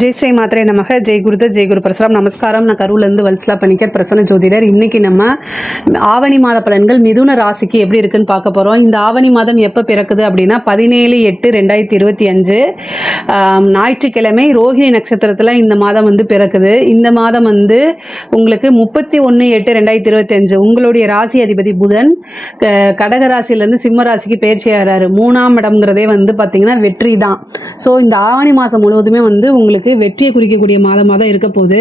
ஜெய் ஸ்ரீ மாத்திரை நமக ஜெய் குருத ஜெய் குரு பரசுராம் நமஸ்காரம் நான் கரூர்லேருந்து வல்சலா பண்ணிக்கிற பிரசன ஜோதிடர் இன்னைக்கு நம்ம ஆவணி மாத பலன்கள் மிதுன ராசிக்கு எப்படி இருக்குன்னு பார்க்க போகிறோம் இந்த ஆவணி மாதம் எப்போ பிறக்குது அப்படின்னா பதினேழு எட்டு ரெண்டாயிரத்தி இருபத்தி அஞ்சு ஞாயிற்றுக்கிழமை ரோஹிணி நட்சத்திரத்தில் இந்த மாதம் வந்து பிறக்குது இந்த மாதம் வந்து உங்களுக்கு முப்பத்தி ஒன்று எட்டு ரெண்டாயிரத்தி இருபத்தி அஞ்சு உங்களுடைய ராசி அதிபதி புதன் கடக சிம்ம ராசிக்கு ஆகிறாரு மூணாம் இடம்ங்கிறதே வந்து பார்த்திங்கன்னா வெற்றி தான் ஸோ இந்த ஆவணி மாதம் முழுவதுமே வந்து உங்களுக்கு உங்களுக்கு வெற்றியை குறிக்கக்கூடிய மாதமாக தான் இருக்க போகுது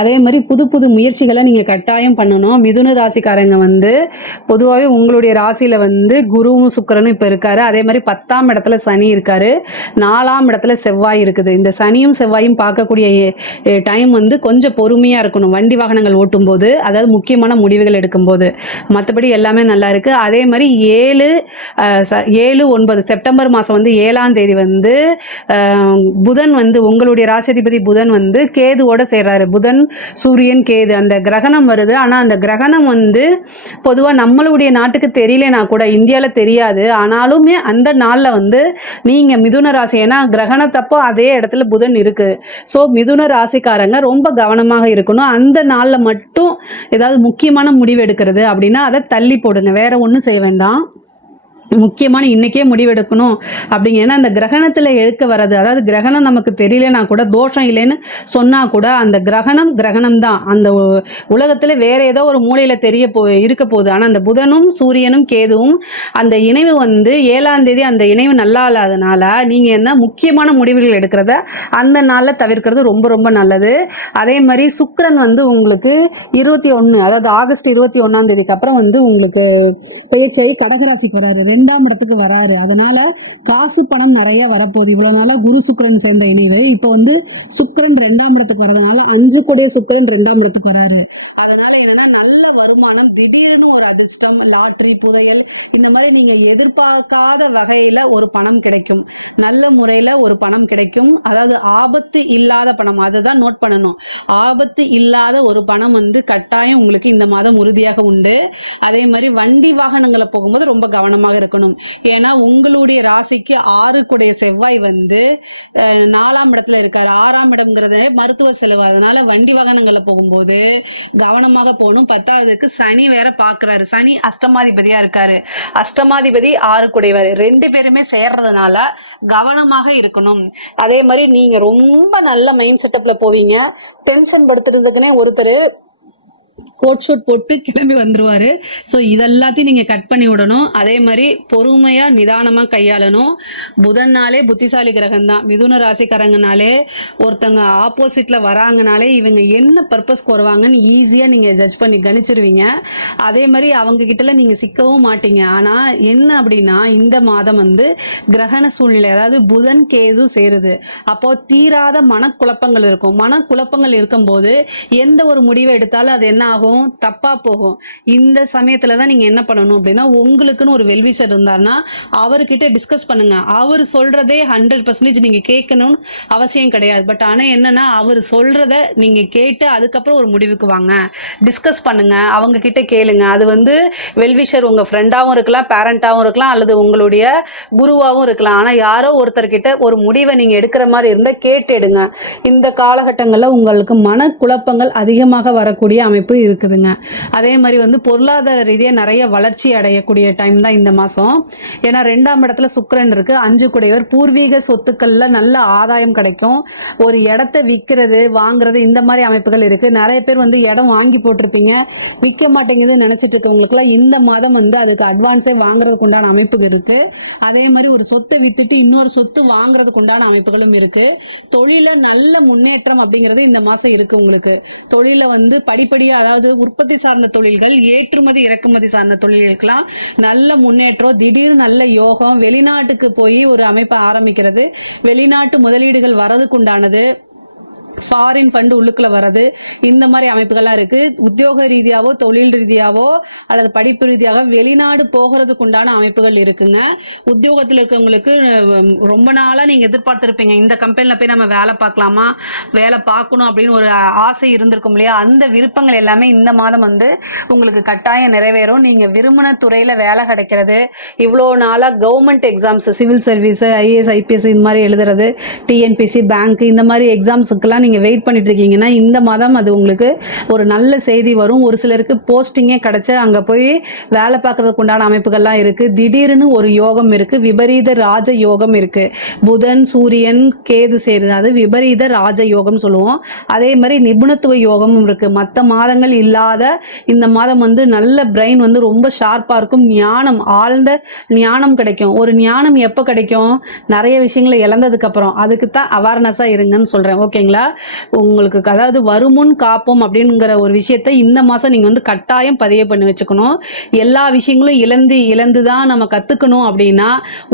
அதே மாதிரி புது புது முயற்சிகளை நீங்கள் கட்டாயம் பண்ணணும் மிதுன ராசிக்காரங்க வந்து பொதுவாகவே உங்களுடைய ராசியில் வந்து குருவும் சுக்கரனும் இப்போ இருக்காரு அதே மாதிரி பத்தாம் இடத்துல சனி இருக்காரு நாலாம் இடத்துல செவ்வாய் இருக்குது இந்த சனியும் செவ்வாயும் பார்க்கக்கூடிய டைம் வந்து கொஞ்சம் பொறுமையாக இருக்கணும் வண்டி வாகனங்கள் ஓட்டும்போது அதாவது முக்கியமான முடிவுகள் எடுக்கும்போது மற்றபடி எல்லாமே நல்லா இருக்குது அதே மாதிரி ஏழு ஏழு ஒன்பது செப்டம்பர் மாதம் வந்து ஏழாம் தேதி வந்து புதன் வந்து உங்களுடைய ராசி ராசிதிபதி புதன் வந்து கேதுவோட சேர்றாரு புதன் சூரியன் கேது அந்த கிரகணம் வருது ஆனால் அந்த கிரகணம் வந்து பொதுவாக நம்மளுடைய நாட்டுக்கு தெரியலனா கூட இந்தியாவில் தெரியாது ஆனாலுமே அந்த நாளில் வந்து நீங்கள் மிதுன ராசி ஏன்னா கிரகணத்தப்போ அதே இடத்துல புதன் இருக்குது ஸோ மிதுன ராசிக்காரங்க ரொம்ப கவனமாக இருக்கணும் அந்த நாளில் மட்டும் ஏதாவது முக்கியமான முடிவு எடுக்கிறது அப்படின்னா அதை தள்ளி போடுங்க வேற ஒன்றும் செய்ய வேண்டாம் முக்கியமான இன்னைக்கே முடிவெடுக்கணும் அப்படிங்க ஏன்னா அந்த கிரகணத்தில் எடுக்க வர்றது அதாவது கிரகணம் நமக்கு தெரியலனா கூட தோஷம் இல்லைன்னு சொன்னால் கூட அந்த கிரகணம் கிரகணம் தான் அந்த உலகத்தில் வேறு ஏதோ ஒரு மூலையில் தெரிய போ இருக்க போகுது ஆனால் அந்த புதனும் சூரியனும் கேதுவும் அந்த இணைவு வந்து ஏழாம் தேதி அந்த இணைவு நல்லா இல்லாதனால நீங்கள் என்ன முக்கியமான முடிவுகள் எடுக்கிறத அந்த நாளில் தவிர்க்கிறது ரொம்ப ரொம்ப நல்லது அதே மாதிரி சுக்கரன் வந்து உங்களுக்கு இருபத்தி ஒன்று அதாவது ஆகஸ்ட் இருபத்தி ஒன்றாம் தேதிக்கு அப்புறம் வந்து உங்களுக்கு பேச்சை கடகராசிக்கு வராரு இரண்டாம் இடத்துக்கு வராரு அதனால காசு பணம் நிறைய வரப்போகுது இவ்வளவு நாளா குரு சுக்கரன் சேர்ந்த இணைவு இப்போ வந்து சுக்கரன் இரண்டாம் இடத்துக்கு வரதுனால அஞ்சு கூடிய சுக்கரன் இரண்டாம் இடத்துக்கு வராரு அதனால ஆனா நல்ல வருமானம் திடீர்னு ஒரு அதிர்ஷ்டம் லாட்ரி புதையல் இந்த மாதிரி நீங்க எதிர்பார்க்காத வகையில ஒரு பணம் கிடைக்கும் நல்ல முறையில ஒரு பணம் கிடைக்கும் அதாவது ஆபத்து இல்லாத பணம் அதுதான் நோட் பண்ணணும் ஆபத்து இல்லாத ஒரு பணம் வந்து கட்டாயம் உங்களுக்கு இந்த மாதம் உறுதியாக உண்டு அதே மாதிரி வண்டி வாகனங்களை போகும்போது ரொம்ப கவனமாக இருக்கணும் ஏன்னா உங்களுடைய ராசிக்கு ஆறுக்குடைய செவ்வாய் வந்து நாலாம் இடத்துல இருக்காரு ஆறாம் இடம்ங்கிறது மருத்துவ செலவு அதனால வண்டி வாகனங்களை போகும்போது கவனமாக போ ராகுனும் பத்தாவதுக்கு சனி வேற பாக்குறாரு சனி அஷ்டமாதிபதியா இருக்காரு அஷ்டமாதிபதி ஆறு குடைவர் ரெண்டு பேருமே சேர்றதுனால கவனமாக இருக்கணும் அதே மாதிரி நீங்க ரொம்ப நல்ல மைண்ட் செட்டப்ல போவீங்க டென்ஷன் படுத்துறதுக்குன்னே ஒருத்தர் கோட் ஷூட் போட்டு கிளம்பி வந்துருவாரு ஸோ இதெல்லாத்தையும் நீங்கள் கட் பண்ணி விடணும் அதே மாதிரி பொறுமையாக நிதானமாக கையாளணும் புதன் நாளே புத்திசாலி கிரகம் தான் மிதுன ராசிக்காரங்கனாலே ஒருத்தங்க ஆப்போசிட்டில் வராங்கனாலே இவங்க என்ன பர்பஸ்க்கு வருவாங்கன்னு ஈஸியாக நீங்கள் ஜட்ஜ் பண்ணி கணிச்சிருவீங்க அதே மாதிரி அவங்க கிட்ட நீங்கள் சிக்கவும் மாட்டீங்க ஆனால் என்ன அப்படின்னா இந்த மாதம் வந்து கிரகண சூழ்நிலை அதாவது புதன் கேது சேருது அப்போ தீராத மனக்குழப்பங்கள் இருக்கும் மனக்குழப்பங்கள் இருக்கும்போது எந்த ஒரு முடிவை எடுத்தாலும் அது என்ன ஆகும் போகும் தப்பா போகும் இந்த சமயத்துல தான் நீங்க என்ன பண்ணணும் அப்படின்னா உங்களுக்குன்னு ஒரு வெல்விஷர் இருந்தாருன்னா அவர்கிட்ட டிஸ்கஸ் பண்ணுங்க அவர் சொல்றதே ஹண்ட்ரட் பர்சன்டேஜ் நீங்க கேட்கணும்னு அவசியம் கிடையாது பட் ஆனா என்னன்னா அவர் சொல்றத நீங்க கேட்டு அதுக்கப்புறம் ஒரு முடிவுக்கு வாங்க டிஸ்கஸ் பண்ணுங்க அவங்க கிட்ட கேளுங்க அது வந்து வெல்விஷர் உங்க ஃப்ரெண்டாகவும் இருக்கலாம் பேரண்டாகவும் இருக்கலாம் அல்லது உங்களுடைய குருவாகவும் இருக்கலாம் ஆனா யாரோ ஒருத்தர்கிட்ட ஒரு முடிவை நீங்க எடுக்கிற மாதிரி இருந்தால் கேட்டு எடுங்க இந்த காலகட்டங்களில் உங்களுக்கு மன குழப்பங்கள் அதிகமாக வரக்கூடிய அமைப்பு இருக்கு இருக்குதுங்க அதே மாதிரி வந்து பொருளாதார ரீதியாக நிறைய வளர்ச்சி அடையக்கூடிய டைம் தான் இந்த மாதம் ஏன்னா ரெண்டாம் இடத்துல சுக்கரன் இருக்கு அஞ்சு குடையவர் பூர்வீக சொத்துக்களில் நல்ல ஆதாயம் கிடைக்கும் ஒரு இடத்த விற்கிறது வாங்குறது இந்த மாதிரி அமைப்புகள் இருக்கு நிறைய பேர் வந்து இடம் வாங்கி போட்டிருப்பீங்க விற்க மாட்டேங்குதுன்னு நினச்சிட்டு இருக்கவங்களுக்குலாம் இந்த மாதம் வந்து அதுக்கு அட்வான்ஸே வாங்குறதுக்கு உண்டான அமைப்புகள் இருக்கு அதே மாதிரி ஒரு சொத்தை வித்துட்டு இன்னொரு சொத்து வாங்குறதுக்கு உண்டான அமைப்புகளும் இருக்கு தொழில நல்ல முன்னேற்றம் அப்படிங்கிறது இந்த மாதம் இருக்கு உங்களுக்கு தொழில வந்து படிப்படியாக அதாவது அதாவது உற்பத்தி சார்ந்த தொழில்கள் ஏற்றுமதி இறக்குமதி சார்ந்த தொழில்களுக்கெல்லாம் நல்ல முன்னேற்றம் திடீர் நல்ல யோகம் வெளிநாட்டுக்கு போய் ஒரு அமைப்பை ஆரம்பிக்கிறது வெளிநாட்டு முதலீடுகள் வரதுக்குண்டானது ஃபாரின் ஃபண்ட் உள்ளுக்குள்ள வர்றது இந்த மாதிரி அமைப்புகள்லாம் இருக்கு உத்தியோக ரீதியாவோ தொழில் ரீதியாவோ அல்லது படிப்பு ரீதியாக வெளிநாடு போகிறதுக்கு உண்டான அமைப்புகள் இருக்குங்க உத்தியோகத்தில் இருக்கவங்களுக்கு ரொம்ப நாளா நீங்க எதிர்பார்த்திருப்பீங்க இந்த கம்பெனில போய் நம்ம வேலை பார்க்கலாமா வேலை பார்க்கணும் அப்படின்னு ஒரு ஆசை இருந்திருக்கும் இல்லையா அந்த விருப்பங்கள் எல்லாமே இந்த மாதம் வந்து உங்களுக்கு கட்டாயம் நிறைவேறும் நீங்க விரும்பின துறையில வேலை கிடைக்கிறது இவ்வளோ நாளா government exams civil service IAS IPS இந்த மாதிரி எழுதுறது டிஎன்பிசி பேங்க் இந்த மாதிரி எக்ஸாம்ஸுக்கெல்லாம் நீங்க நீங்கள் வெயிட் பண்ணிட்டு இருக்கீங்கன்னா இந்த மாதம் அது உங்களுக்கு ஒரு நல்ல செய்தி வரும் ஒரு சிலருக்கு போஸ்டிங்கே கிடச்சி அங்கே போய் வேலை பார்க்கறதுக்கு உண்டான அமைப்புகள்லாம் இருக்குது திடீர்னு ஒரு யோகம் இருக்குது விபரீத ராஜ யோகம் இருக்குது புதன் சூரியன் கேது சேர்ந்தது விபரீத ராஜ யோகம் சொல்லுவோம் அதே மாதிரி நிபுணத்துவ யோகமும் இருக்குது மற்ற மாதங்கள் இல்லாத இந்த மாதம் வந்து நல்ல பிரெயின் வந்து ரொம்ப ஷார்ப்பாக இருக்கும் ஞானம் ஆழ்ந்த ஞானம் கிடைக்கும் ஒரு ஞானம் எப்போ கிடைக்கும் நிறைய விஷயங்களை இழந்ததுக்கப்புறம் அதுக்கு தான் அவேர்னஸாக இருங்கன்னு சொல்கிறேன் ஓகேங்களா உங்களுக்கு அதாவது வருமுன் காப்போம் அப்படிங்கிற ஒரு விஷயத்த இந்த மாதம் நீங்கள் வந்து கட்டாயம் பதிவு பண்ணி வச்சுக்கணும் எல்லா விஷயங்களும் இழந்து இழந்து தான் நம்ம கற்றுக்கணும் அப்படின்னா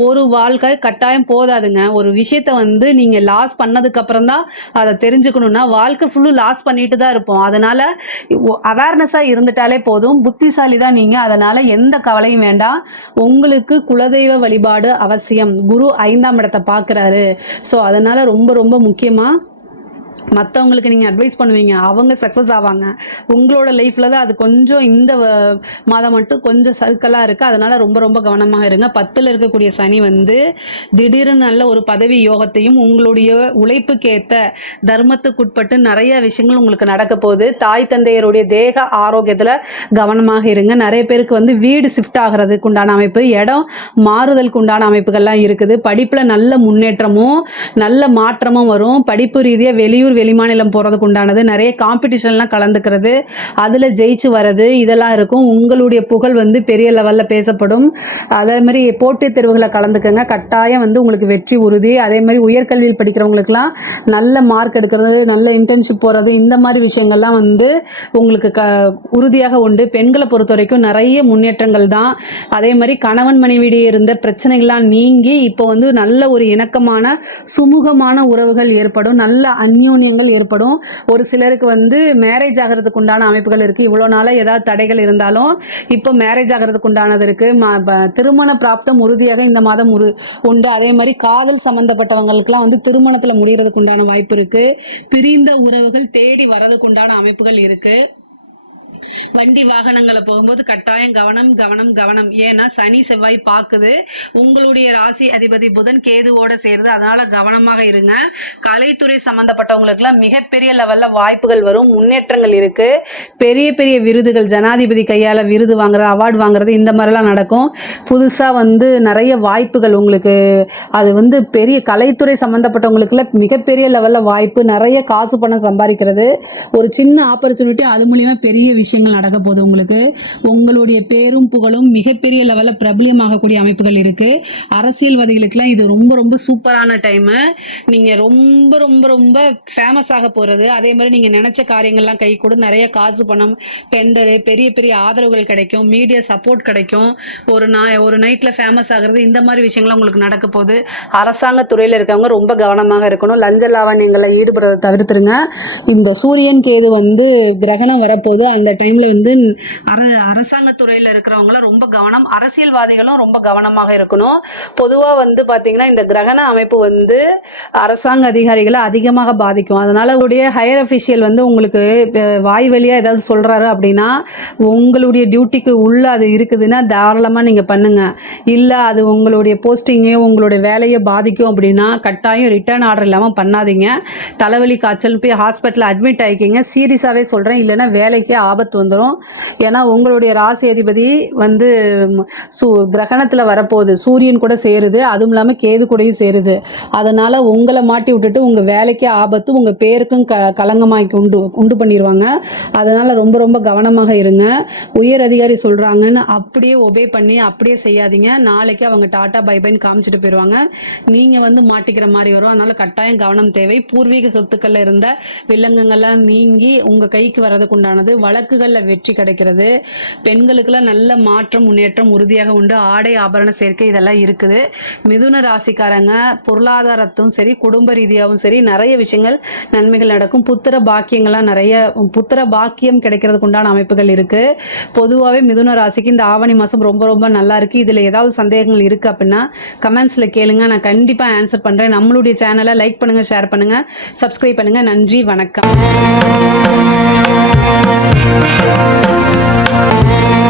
ஒரு வாழ்க்கை கட்டாயம் போதாதுங்க ஒரு விஷயத்த வந்து நீங்கள் லாஸ் பண்ணதுக்கப்புறம் தான் அதை தெரிஞ்சுக்கணும்னா வாழ்க்கை ஃபுல்லு லாஸ் பண்ணிட்டு தான் இருப்போம் அதனால் அவேர்னஸாக இருந்துட்டாலே போதும் புத்திசாலி தான் நீங்கள் அதனால் எந்த கவலையும் வேண்டாம் உங்களுக்கு குலதெய்வ வழிபாடு அவசியம் குரு ஐந்தாம் இடத்தை பார்க்குறாரு ஸோ அதனால் ரொம்ப ரொம்ப முக்கியமாக மற்றவங்களுக்கு நீங்கள் அட்வைஸ் பண்ணுவீங்க அவங்க சக்ஸஸ் ஆவாங்க உங்களோட லைஃப்பில் தான் அது கொஞ்சம் இந்த மாதம் மட்டும் கொஞ்சம் சர்க்கலாக இருக்குது அதனால் ரொம்ப ரொம்ப கவனமாக இருங்க பத்தில் இருக்கக்கூடிய சனி வந்து திடீர்னு நல்ல ஒரு பதவி யோகத்தையும் உங்களுடைய உழைப்புக்கேற்ற தர்மத்துக்குட்பட்டு நிறைய விஷயங்கள் உங்களுக்கு நடக்க போகுது தாய் தந்தையருடைய தேக ஆரோக்கியத்தில் கவனமாக இருங்க நிறைய பேருக்கு வந்து வீடு ஷிஃப்ட் ஆகிறதுக்கு உண்டான அமைப்பு இடம் மாறுதலுக்கு உண்டான அமைப்புகள்லாம் இருக்குது படிப்பில் நல்ல முன்னேற்றமும் நல்ல மாற்றமும் வரும் படிப்பு ரீதியாக வெளியூர் வெளியூர் வெளிமாநிலம் போகிறதுக்கு உண்டானது நிறைய காம்படிஷன்லாம் கலந்துக்கிறது அதில் ஜெயிச்சு வர்றது இதெல்லாம் இருக்கும் உங்களுடைய புகழ் வந்து பெரிய லெவலில் பேசப்படும் அதே மாதிரி போட்டித் தேர்வுகளை கலந்துக்கங்க கட்டாயம் வந்து உங்களுக்கு வெற்றி உறுதி அதே மாதிரி உயர்கல்வியில் படிக்கிறவங்களுக்குலாம் நல்ல மார்க் எடுக்கிறது நல்ல இன்டர்ன்ஷிப் போகிறது இந்த மாதிரி விஷயங்கள்லாம் வந்து உங்களுக்கு க உறுதியாக உண்டு பெண்களை பொறுத்த வரைக்கும் நிறைய முன்னேற்றங்கள் தான் அதே மாதிரி கணவன் மனைவியிடையே இருந்த பிரச்சனைகள்லாம் நீங்கி இப்போ வந்து நல்ல ஒரு இணக்கமான சுமூகமான உறவுகள் ஏற்படும் நல்ல அந்யூன் அந்யோன்யங்கள் ஏற்படும் ஒரு சிலருக்கு வந்து மேரேஜ் ஆகிறதுக்கு உண்டான அமைப்புகள் இருக்கு இவ்வளோ நாளாக ஏதாவது தடைகள் இருந்தாலும் இப்போ மேரேஜ் ஆகிறதுக்கு உண்டானது இருக்கு திருமண பிராப்தம் உறுதியாக இந்த மாதம் உரு உண்டு அதே மாதிரி காதல் சம்மந்தப்பட்டவங்களுக்குலாம் வந்து திருமணத்தில் முடிகிறதுக்கு உண்டான வாய்ப்பு இருக்கு பிரிந்த உறவுகள் தேடி வர்றதுக்கு உண்டான அமைப்புகள் இருக்கு வண்டி வாகனங்களை போகும்போது கட்டாயம் கவனம் கவனம் கவனம் ஏன்னா சனி செவ்வாய் பாக்குது உங்களுடைய ராசி அதிபதி புதன் கேதுவோட சேருது அதனால கவனமாக இருங்க கலைத்துறை எல்லாம் மிகப்பெரிய லெவல்ல வாய்ப்புகள் வரும் முன்னேற்றங்கள் இருக்கு பெரிய பெரிய விருதுகள் ஜனாதிபதி கையால் விருது வாங்குறது அவார்டு வாங்குறது இந்த மாதிரிலாம் நடக்கும் புதுசா வந்து நிறைய வாய்ப்புகள் உங்களுக்கு அது வந்து பெரிய கலைத்துறை சம்மந்தப்பட்டவங்களுக்குலாம் மிகப்பெரிய லெவல்ல வாய்ப்பு நிறைய காசு பணம் சம்பாதிக்கிறது ஒரு சின்ன ஆப்பர்ச்சுனிட்டி அது மூலியமா பெரிய விஷயங்கள் நடக்க போகுது உங்களுக்கு உங்களுடைய பேரும் புகழும் மிகப்பெரிய லெவலில் பிரபலியமாகக்கூடிய அமைப்புகள் இருக்குது அரசியல்வாதிகளுக்கெல்லாம் இது ரொம்ப ரொம்ப சூப்பரான டைமு நீங்கள் ரொம்ப ரொம்ப ரொம்ப ஃபேமஸ் ஆக போகிறது அதே மாதிரி நீங்கள் நினச்ச காரியங்கள்லாம் கை கொடு நிறைய காசு பணம் பெண்டரு பெரிய பெரிய ஆதரவுகள் கிடைக்கும் மீடியா சப்போர்ட் கிடைக்கும் ஒரு நான் ஒரு நைட்டில் ஃபேமஸ் ஆகிறது இந்த மாதிரி விஷயங்கள்லாம் உங்களுக்கு நடக்க போகுது அரசாங்க துறையில் இருக்கவங்க ரொம்ப கவனமாக இருக்கணும் லஞ்ச லாவண்யங்களில் ஈடுபடுறதை தவிர்த்துருங்க இந்த சூரியன் கேது வந்து கிரகணம் வரப்போது அந்த இந்த டைமில் வந்து அர அரசாங்க துறையில இருக்கிறவங்களாம் ரொம்ப கவனம் அரசியல்வாதிகளும் ரொம்ப கவனமாக இருக்கணும் பொதுவாக வந்து பார்த்திங்கன்னா இந்த கிரகண அமைப்பு வந்து அரசாங்க அதிகாரிகளை அதிகமாக பாதிக்கும் அதனால் உடைய ஹையர் அஃபிஷியல் வந்து உங்களுக்கு வாய் வழியாக ஏதாவது சொல்கிறாரு அப்படின்னா உங்களுடைய டியூட்டிக்கு உள்ளே அது இருக்குதுன்னா தாராளமாக நீங்கள் பண்ணுங்கள் இல்லை அது உங்களுடைய போஸ்டிங்கையும் உங்களுடைய வேலையை பாதிக்கும் அப்படின்னா கட்டாயம் ரிட்டர்ன் ஆர்டர் இல்லாமல் பண்ணாதீங்க தலைவலி காய்ச்சல் போய் ஹாஸ்பிட்டலில் அட்மிட் ஆகிக்கிங்க சீரியஸாகவே சொல்கிறேன் இல்லைன்னா வேலைக்கே ஆபத்து ஆபத்து வந்துடும் ஏன்னா உங்களுடைய ராசி அதிபதி வந்து சூ கிரகணத்தில் வரப்போகுது சூரியன் கூட சேருது அதுவும் இல்லாமல் கேது கூடயும் சேருது அதனால் உங்களை மாட்டி விட்டுட்டு உங்கள் வேலைக்கே ஆபத்து உங்கள் பேருக்கும் க கலங்கமாக்கி உண்டு உண்டு பண்ணிடுவாங்க அதனால் ரொம்ப ரொம்ப கவனமாக இருங்க உயர் அதிகாரி சொல்கிறாங்கன்னு அப்படியே ஒபே பண்ணி அப்படியே செய்யாதீங்க நாளைக்கு அவங்க டாட்டா பைபைன்னு காமிச்சிட்டு போயிடுவாங்க நீங்கள் வந்து மாட்டிக்கிற மாதிரி வரும் அதனால் கட்டாயம் கவனம் தேவை பூர்வீக சொத்துக்களில் இருந்த வில்லங்கங்கள்லாம் நீங்கி உங்கள் கைக்கு வர்றதுக்கு உண்டானது வழக்கு வழக்குகளில் வெற்றி கிடைக்கிறது பெண்களுக்கெல்லாம் நல்ல மாற்றம் முன்னேற்றம் உறுதியாக உண்டு ஆடை ஆபரண சேர்க்கை இதெல்லாம் இருக்குது மிதுன ராசிக்காரங்க பொருளாதாரத்தும் சரி குடும்ப ரீதியாகவும் சரி நிறைய விஷயங்கள் நன்மைகள் நடக்கும் புத்திர பாக்கியங்கள்லாம் நிறைய புத்திர பாக்கியம் கிடைக்கிறதுக்கு உண்டான அமைப்புகள் இருக்குது பொதுவாகவே மிதுன ராசிக்கு இந்த ஆவணி மாதம் ரொம்ப ரொம்ப நல்லா இருக்குது இதில் ஏதாவது சந்தேகங்கள் இருக்குது அப்படின்னா கமெண்ட்ஸில் கேளுங்க நான் கண்டிப்பாக ஆன்சர் பண்ணுறேன் நம்மளுடைய சேனலை லைக் பண்ணுங்கள் ஷேர் பண்ணுங்கள் சப்ஸ்கிரைப் பண்ணுங்கள் நன்றி வணக்கம் Thank you.